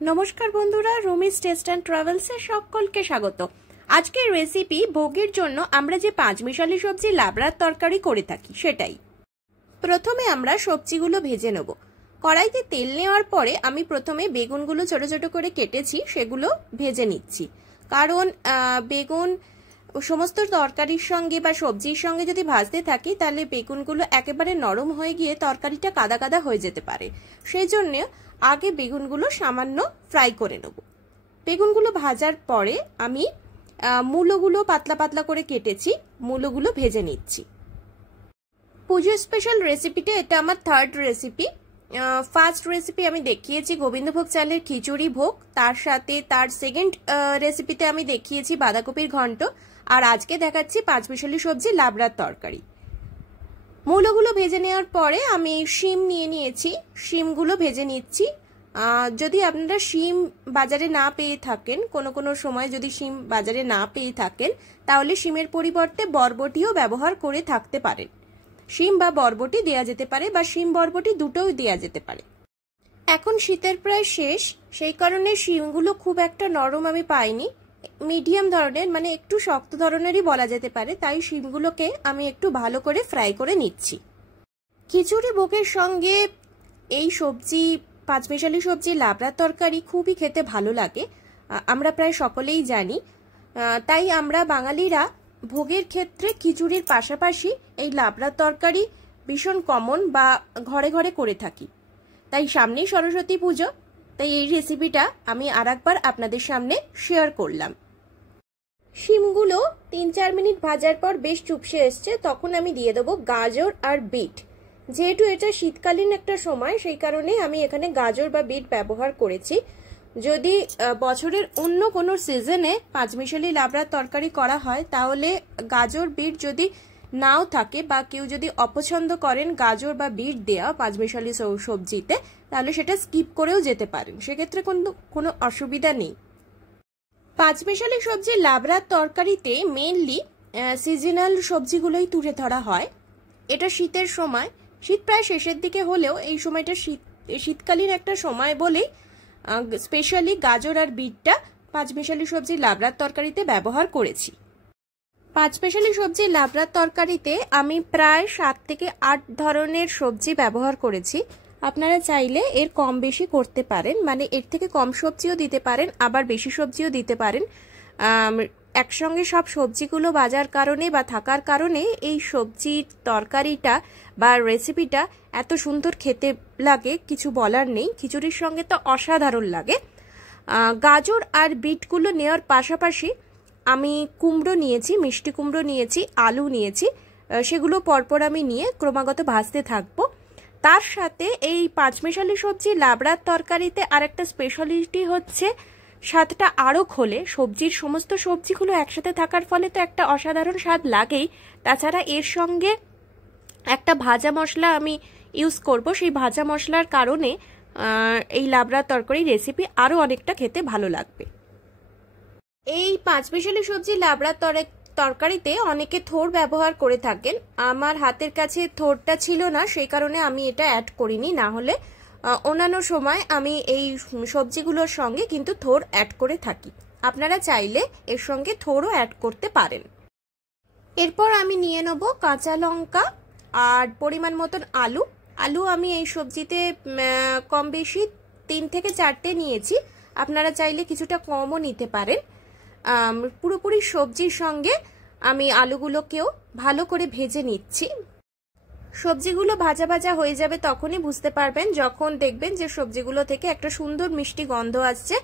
नमस्कार बंधुरा रुमिस test and travels ए सकलके स्वागत। आजकेर रेसिपि भोगेर जोन्नो आमरा जे पाँचमिशाली सब्जी लाबड़ार तरकारी करे थाकी सेटाई। प्रथमे आमरा सब्जीगुलो भेजे नेब। कड़ाईते तेल नेওয়ার परे आमी प्रथमे बेगुनगुलो छोटो छोटो करे केटेछि सेगुलो भेजे निচ্ছি, कारण बेगुन समस्त तरकारिर संगे बा सब्जिर संगे यदि भाजते थाकी ताहले बेगुनगुलो एकेबारे नरम हये गिये तरकारिटा कादा कादा हये जेते पारे। सेइजन्य आगे बेगुनगुलो सामान्य फ्राई करे नेब। बेगुनगुलो भाजार परे आमी मूलोगुलो पातला पातला करे केटेछि, मूलोगुलो भेजे निচ্ছি। पुजो स्पेशल रेसिपिटा एटा आमार थार्ड रेसिपि। फार्स्ट रेसिपि आमी देखिएछि गोविंदभोग चालेर खिचुड़ी भोग, तार साथे तार सेकेंड रेसिपिते आमी देखिएछि बाँधाकपिर घंट, और आजके देखाচ্ছি पाँचमिशाली सब्जी लाबड़ार तरकारी। मूलोगुलो भेजे नेওয়ার परे आमी शिम निये निয়েছি, शिमगुलो भेजे निচ্ছি। যদি আপনারা শিম বাজারে না পেয়ে থাকেন, কোনো কোনো সময় যদি শিম বাজারে না পেয়ে থাকেন তাহলে শিমের পরিবর্তে বরবটিও ব্যবহার করে থাকতে পারেন। শিম বা বরবটি দেয়া যেতে পারে বা শিম বরবটি দুটোই দেয়া যেতে পারে। এখন শীতের প্রায় শেষ, সেই কারণে শিমগুলো খুব একটা নরম আমি পাইনি, মিডিয়াম ধরনের মানে একটু শক্ত ধরনেরই বলা যেতে পারে, তাই শিমগুলোকে আমি একটু ভালো করে ফ্রাই করে নিচ্ছি। খিচুড়ি ভোগের সঙ্গে এই সবজি পাঁচমিশালি সবজি লাবড়ার তরকারি খুবই খেতে ভালো লাগে, আমরা প্রায় সকলেই জানি। তাই আমরা বাঙালিরা ভোগের ক্ষেত্রে খিচুড়ির পাশাপাশি এই লাবড়ার তরকারি ভীষণ কমন বা ঘরে ঘরে করে থাকি। তাই সামনেই সরস্বতী পুজো, তাই এই রেসিপিটা আমি আরেকবার আপনাদের সামনে শেয়ার করলাম। শিমগুলো ৩-৪ মিনিট ভাজার পর বেশ চুপসে এসছে, তখন আমি দিয়ে দেবো গাজর আর বিট। যেহেতু এটা শীতকালীন একটা সময়, সেই কারণে আমি এখানে গাজর বা বিট ব্যবহার করেছি। যদি বছরের অন্য কোনো সিজনে পাঁচমিশালি লাবড়ার তরকারি করা হয় তাহলে গাজর বিট যদি নাও থাকে বা কেউ যদি অপছন্দ করেন গাজর বা বিট দেওয়া পাঁচমিশালি সবজিতে, তাহলে সেটা স্কিপ করেও যেতে পারেন, সেক্ষেত্রে কোনো অসুবিধা নেই। পাঁচমিশালি সবজি লাবড়ার তরকারিতে মেইনলি সিজনাল সবজিগুলোই তুলে ধরা হয়। এটা শীতের সময়, শীত প্রায় শেষের দিকে হলেও এই সময়টা শীতকালীন একটা সময় বলেই স্পেশালি গাজর আর বিটটা পাঁচমিশালি সবজি লাবড়ার তরকারিতে ব্যবহার করেছি। পাঁচমিশালি সবজি লাবড়ার তরকারিতে আমি প্রায় 7 থেকে 8 ধরনের সবজি ব্যবহার করেছি। আপনারা চাইলে এর কম বেশি করতে পারেন, মানে এর থেকে কম সবজিও দিতে পারেন আবার বেশি সবজিও দিতে পারেন। একসঙ্গে সব সবজিগুলো বাজার কারণে বা থাকার কারণে এই সবজির তরকারিটা বা রেসিপিটা এত সুন্দর খেতে লাগে, কিছু বলার নেই। খিচুড়ির সঙ্গে তো অসাধারণ লাগে। গাজর আর বিটগুলো নেওয়ার পাশাপাশি আমি কুমড়ো নিয়েছি, মিষ্টি কুমড়ো নিয়েছি, আলু নিয়েছি, সেগুলো পরপর আমি নিয়ে ক্রমাগত ভাজতে থাকবো। তার সাথে এই পাঁচমিশালি সবজি লাবড়ার তরকারিতে আরেকটা স্পেশালিটি হচ্ছে স্বাদটা আরও খোলে। সবজির সমস্ত সবজিগুলো একসাথে থাকার ফলে তো একটা অসাধারণ স্বাদ লাগেই, তাছাড়া এর সঙ্গে একটা ভাজা মশলা আমি ইউজ করব, সেই ভাজা মশলার কারণে এই লাবড়ার তরকারি রেসিপি আরও অনেকটা খেতে ভালো লাগবে। এই পাঁচমিশালি সবজি লাবড়ার তরকারিতে অনেকে থোড় ব্যবহার করে থাকেন, আমার হাতের কাছে থোড়টা ছিল না, সেই কারণে আমি এটা অ্যাড করিনি, না হলে অন্যান্য সময় আমি এই সবজিগুলোর সঙ্গে কিন্তু থোড় অ্যাড করে থাকি। আপনারা চাইলে এর সঙ্গে থোড়ও অ্যাড করতে পারেন। এরপর আমি নিয়ে নেব কাঁচা লঙ্কা আর পরিমাণ মতন আলু। আলু আমি এই সবজিতে কম বেশি 3 থেকে 4টে নিয়েছি, আপনারা চাইলে কিছুটা কমও নিতে পারেন। পুরোপুরি সবজির সঙ্গে আমি আলুগুলোকেও ভালো করে ভেজে নিচ্ছি। সবজিগুলো ভাজা ভাজা হয়ে যাবে তখনই বুঝতে পারবেন, যখন দেখবেন যে সবজিগুলো থেকে একটা সুন্দর মিষ্টি গন্ধ আসছে,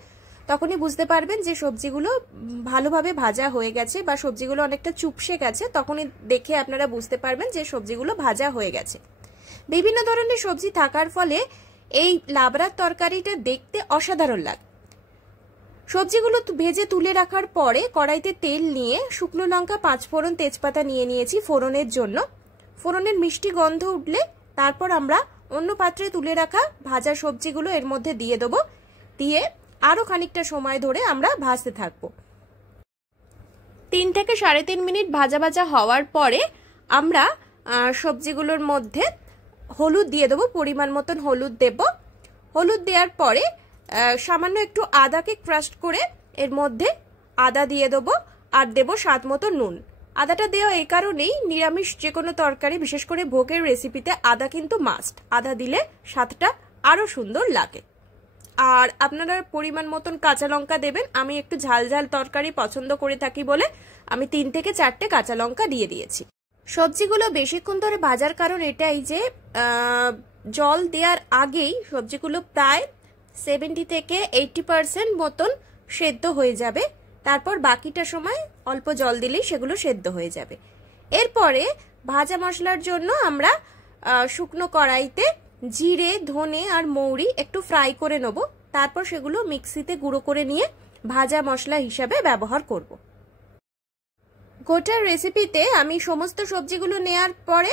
তখনই বুঝতে পারবেন যে সবজিগুলো ভালোভাবে ভাজা হয়ে গেছে বা সবজিগুলো অনেকটা চুপসে গেছে, তখনই দেখে আপনারা বুঝতে পারবেন যে সবজিগুলো ভাজা হয়ে গেছে। বিভিন্ন ধরনের সবজি থাকার ফলে এই লাবড়ার তরকারিটা দেখতে অসাধারণ লাগে। সবজিগুলো ভেজে তুলে রাখার পরে কড়াইতে তেল নিয়ে শুকনো লঙ্কা, 5 ফোড়ন, তেজপাতা নিয়ে নিয়েছি ফোড়নের জন্য। ফোড়নের মিষ্টি গন্ধ উঠলে তারপর আমরা অন্য পাত্রে তুলে রাখা ভাজা সবজিগুলো এর মধ্যে দিয়ে দেবো, দিয়ে আরও খানিকটা সময় ধরে আমরা ভাজতে থাকবো। 3 থেকে 3.5 মিনিট ভাজা ভাজা হওয়ার পরে আমরা সবজিগুলোর মধ্যে হলুদ দিয়ে দেবো, পরিমাণ মতন হলুদ দেব। হলুদ দেওয়ার পরে সামান্য একটু আদাকে ক্রাশ করে এর মধ্যে আদা দিয়ে দেবো, আর দেবো স্বাদ মতো নুন। আদাটা দেওয়া এই কারণেই, নিরামিষ যে কোনো তরকারি বিশেষ করে ভোগের রেসিপিতে আদা কিন্তু মাস্ট, আদা দিলে স্বাদটা আরও সুন্দর লাগে। আর আপনারা পরিমাণ মতন কাঁচা লঙ্কা দেবেন। আমি একটু ঝাল ঝাল তরকারি পছন্দ করে থাকি বলে আমি 3 থেকে 4টে কাঁচা লঙ্কা দিয়ে দিয়েছি। সবজিগুলো বেশিক্ষণ ধরে ভাজার কারণ এটাই যে জল দেওয়ার আগেই সবজিগুলো প্রায় 70 থেকে 80% মতন সেদ্ধ হয়ে যাবে, তারপর বাকিটা সময় অল্প জল দিলেই সেগুলো সেদ্ধ হয়ে যাবে। এরপরে ভাজা মশলার জন্য আমরা শুকনো কড়াইতে জিরে, ধনে আর মৌরি একটু ফ্রাই করে নেব, তারপর সেগুলো মিক্সিতে গুঁড়ো করে নিয়ে ভাজা মশলা হিসাবে ব্যবহার করব। গোটা রেসিপিতে আমি সমস্ত সবজিগুলো নেয়ার পরে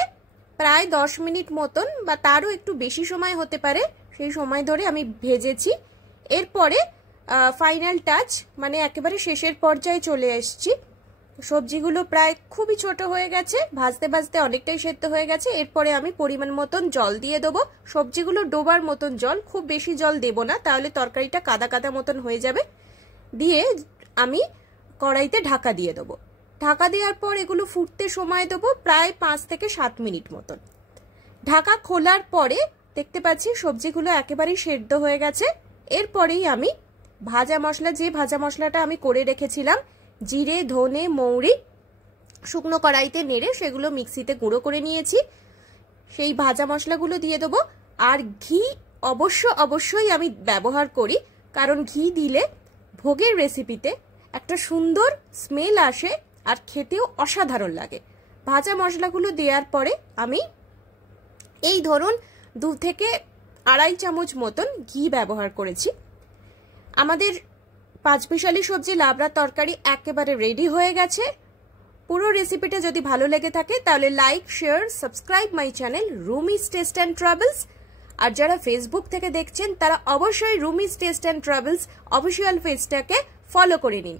প্রায় 10 মিনিট মতন বা তারও একটু বেশি সময় হতে পারে, সেই সময় ধরে আমি ভেজেছি। এরপরে ফাইনাল টাচ মানে একেবারে শেষের পর্যায়ে চলে এসেছি। সবজিগুলো প্রায় খুবই ছোট হয়ে গেছে, ভাজতে ভাজতে অনেকটাই সেদ্ধ হয়ে গেছে। এরপরে আমি পরিমাণ মতন জল দিয়ে দেবো, সবজিগুলো ডোবার মতন জল, খুব বেশি জল দেব না, তাহলে তরকারিটা কাদা কাদা মতন হয়ে যাবে। দিয়ে আমি কড়াইতে ঢাকা দিয়ে দেবো। ঢাকা দেওয়ার পর এগুলো ফুটতে সময় দেবো প্রায় 5 থেকে 7 মিনিট মতন। ঢাকা খোলার পরে দেখতে পাচ্ছি সবজিগুলো একেবারেই সেদ্ধ হয়ে গেছে। এরপরেই আমি ভাজা মশলা, যে ভাজা মশলাটা আমি করে রেখেছিলাম, জিরে, ধনে, মৌরি শুকনো কড়াইতে নেড়ে সেগুলো মিক্সিতে গুঁড়ো করে নিয়েছি, সেই ভাজা মশলাগুলো দিয়ে দেবো। আর ঘি অবশ্যই আমি ব্যবহার করি, কারণ ঘি দিলে ভোগের রেসিপিতে একটা সুন্দর স্মেল আসে আর খেতেও অসাধারণ লাগে। ভাজা মশলাগুলো দেওয়ার পরে আমি এই ধরুন 2 থেকে 2.5 চামচ মতন ঘি ব্যবহার করেছি। আমাদের 5 মিশালি সবজি লাবড়া তরকারি একেবারে রেডি হয়ে গেছে। পুরো রেসিপিটা যদি ভালো লেগে থাকে তাহলে like, share, subscribe my channel Rumi's taste and travels. আর যারা ফেসবুক থেকে দেখছেন তারা অবশ্যই Rumi's taste and travels official পেজটাকে ফলো করে নিন।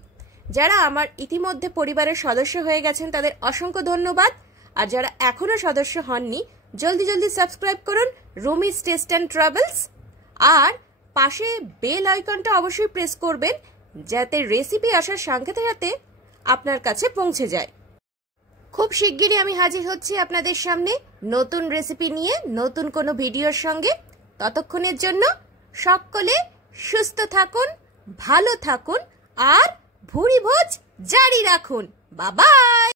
যারা আমার ইতিমধ্যে পরিবারের সদস্য হয়ে গেছেন তাদের অসংখ্য ধন্যবাদ। আর যারা এখনো সদস্য হননি জলদি সাবস্ক্রাইব করুন রুমিস টেস্ট অ্যান্ড ট্রাভেলস। আর পাশে বেল আইকনটা অবশ্যই প্রেস করবেন যাতে রেসিপি আসার সাথে সাথে আপনার কাছে পৌঁছে যায়। খুব শিগগিরই আমি হাজির হচ্ছি আপনাদের সামনে নতুন রেসিপি নিয়ে, নতুন কোনো ভিডিওর সঙ্গে। ততক্ষণের জন্য সকলে সুস্থ থাকুন, ভালো থাকুন আর ভুরি ভোজ জারি রাখুন। Bye bye.